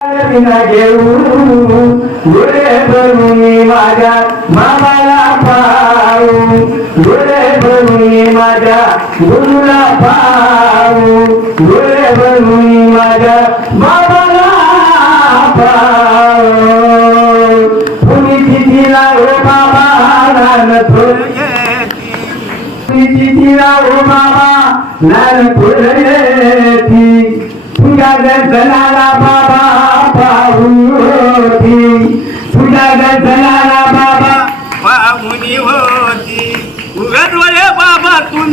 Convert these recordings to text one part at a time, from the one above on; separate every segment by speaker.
Speaker 1: विना घेऊ डोळे भरून माझ्या मामाला पाहू डोळे भरून माझ्या गुरुला माझ्या बाबाला तुम्ही बाबा बाबा नान तुझ्या दर्शनाला बाबा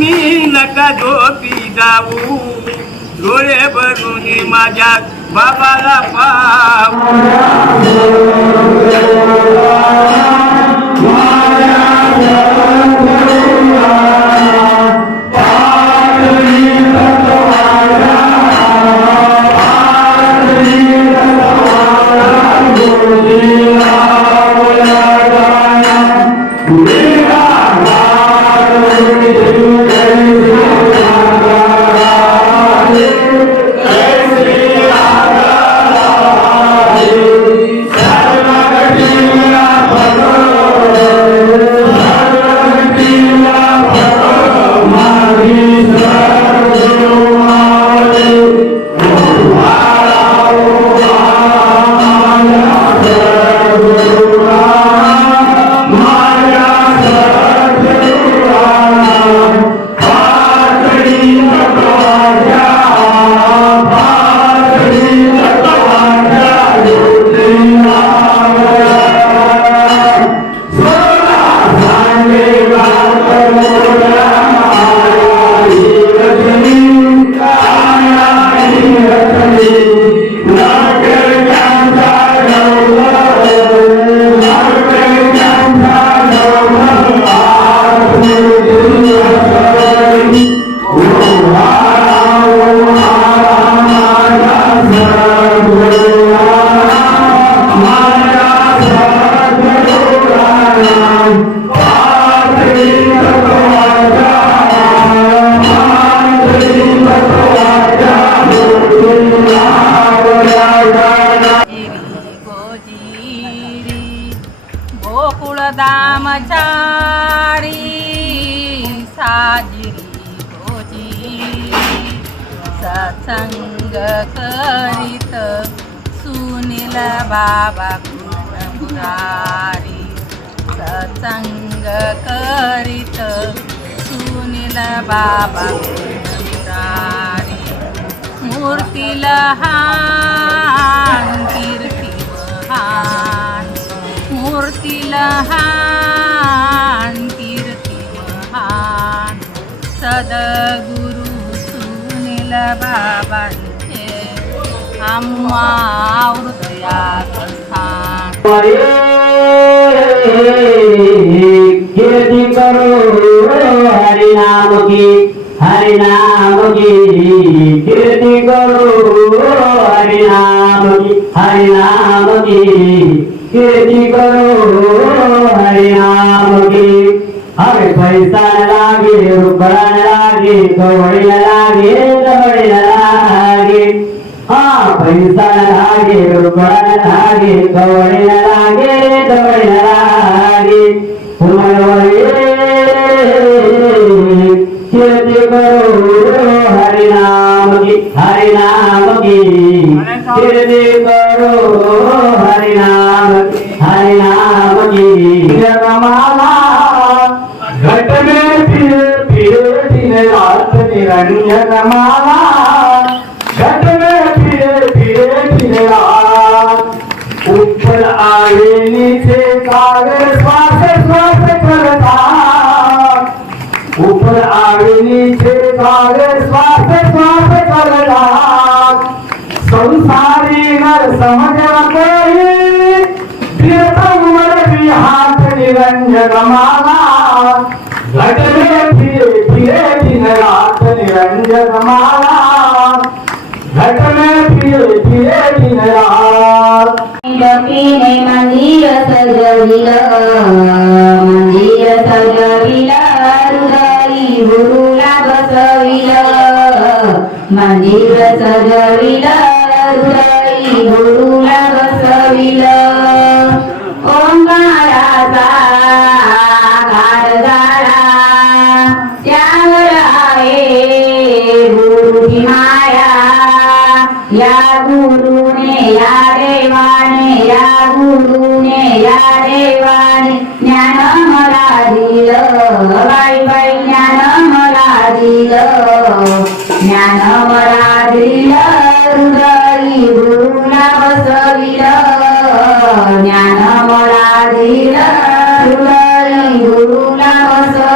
Speaker 2: तुम्ही नका झोपी जाऊ. डोळे भरून माझ्या बाबाला पाहू.
Speaker 3: साजिरी होती सत्संग करीत. सुनील बाबा कृष्ण मुरारी सत्संग करीत. सुनील बाबा कृष्ण मुरारी मूर्ती कीर्ती महान. मूर्ती हा सदगुरु सुनील बाबांचे आम्हा हृदयात स्थान
Speaker 1: कीर्ति करो हरि नाम की हरि नाम की। कीर्ति करो हरि नाम की हरि नाम की। कीर्ति करो हरि नाम की। हमें पैसा लागे रुपया लागे कवड़ी न लागे न लागे. हाँ पैसा लागे रुपया लागे कवड़ी न लागे. न लागे कीर्ति करो हरि नाम की. हरि नाम की कीर्ति करो पण आवे नीचे स्वास स्वास श्वास संसारी नर समझ कोई फिर उमर भी निरंजन माला घटले फिरे फिरे दिन रात निरंजन माला घटले फिरे फिरे दिन रात।
Speaker 4: लपीने मंदिर सजविला मंदिर सजविला तुलाई बसविला. माया. या गुरुने या देवाने
Speaker 3: या गुरुने या देवाने ज्ञान मला दिलं. बाई बाई ज्ञान दिल ज्ञान मला दिल हृदयी गुरुला बसविल ज्ञान मला दिल हृदयी गुरुला बसविलं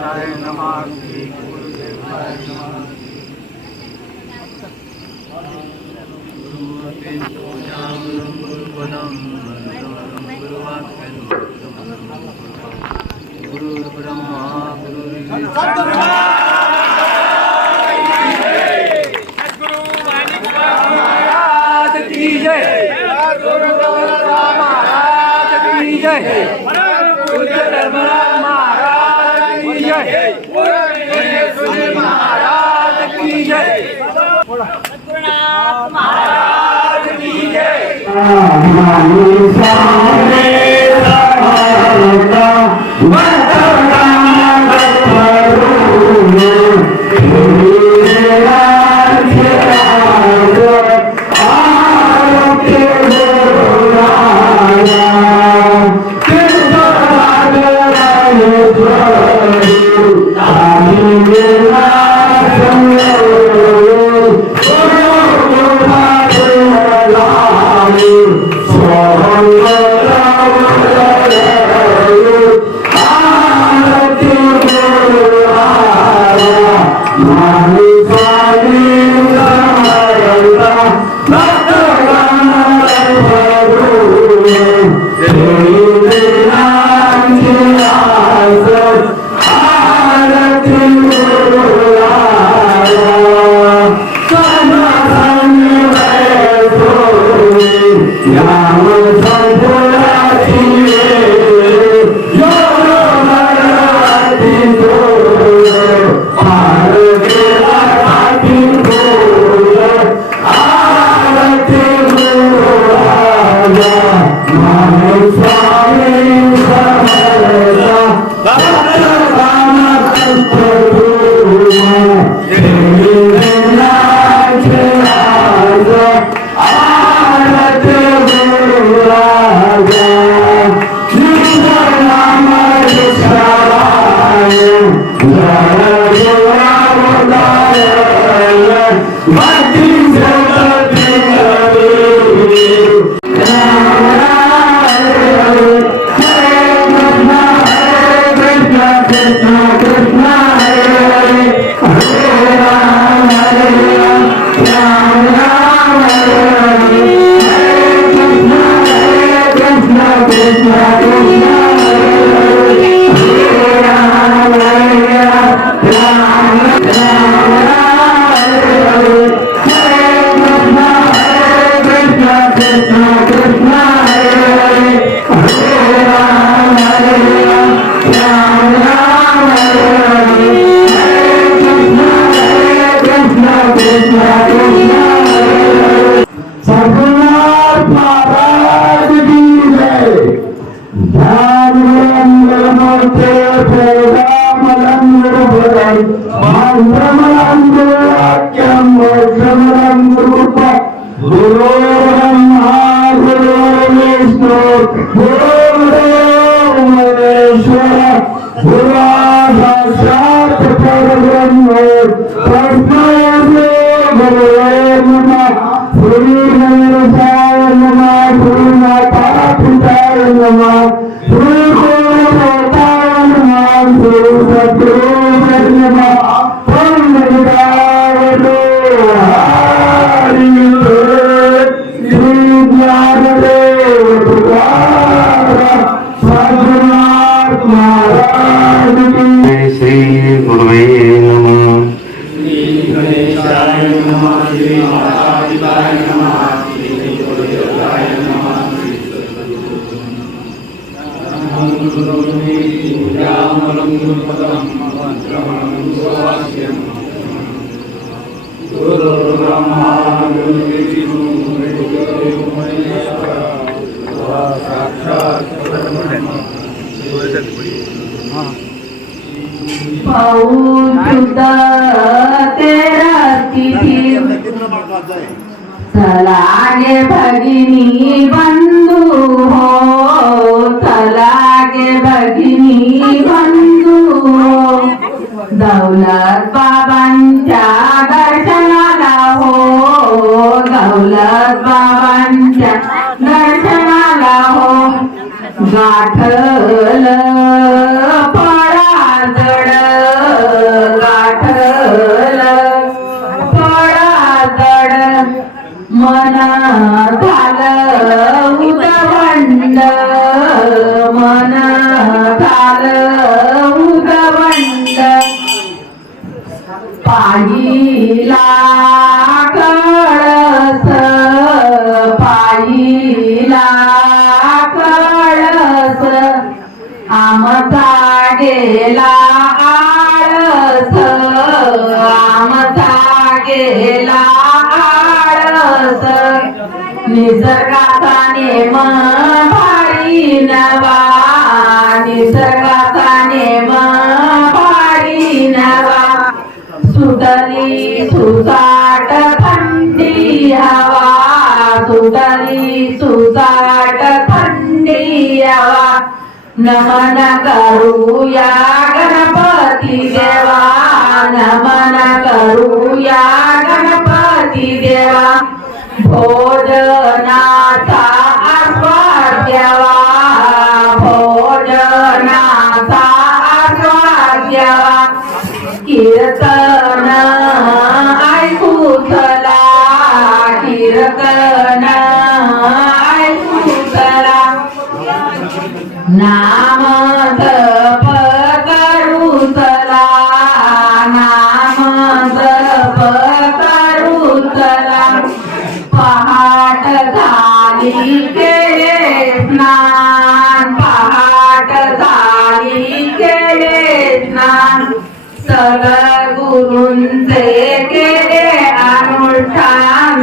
Speaker 2: દેવતાય નમામિ ગુરુ દેવતાય નમામિ ગુરુપૂજામ ગુરુપદમ ગુરુવાક્યમ ગુરુર્બ્રહ્મા ગુરુર્વિષ્ણુ જય ગુરુ મહારાજ કી જય అభిమాని
Speaker 3: Yeah. থাকতেন गुरो सलागे भगिनी बंधु हो मना झालं उदवंड करूया गणपती देवा नमन करूया गणपती देवा. भोजनाचा आस्वाद द्यावा भोजनाचा आस्वाद द्यावा कीर्तन ऐकू चला कीर्तन ऐकू चला. ना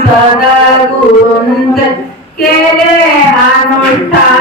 Speaker 3: ಪದ ಗುಂದ ಕೆರೆ ಅನುಷ್ಠಾನ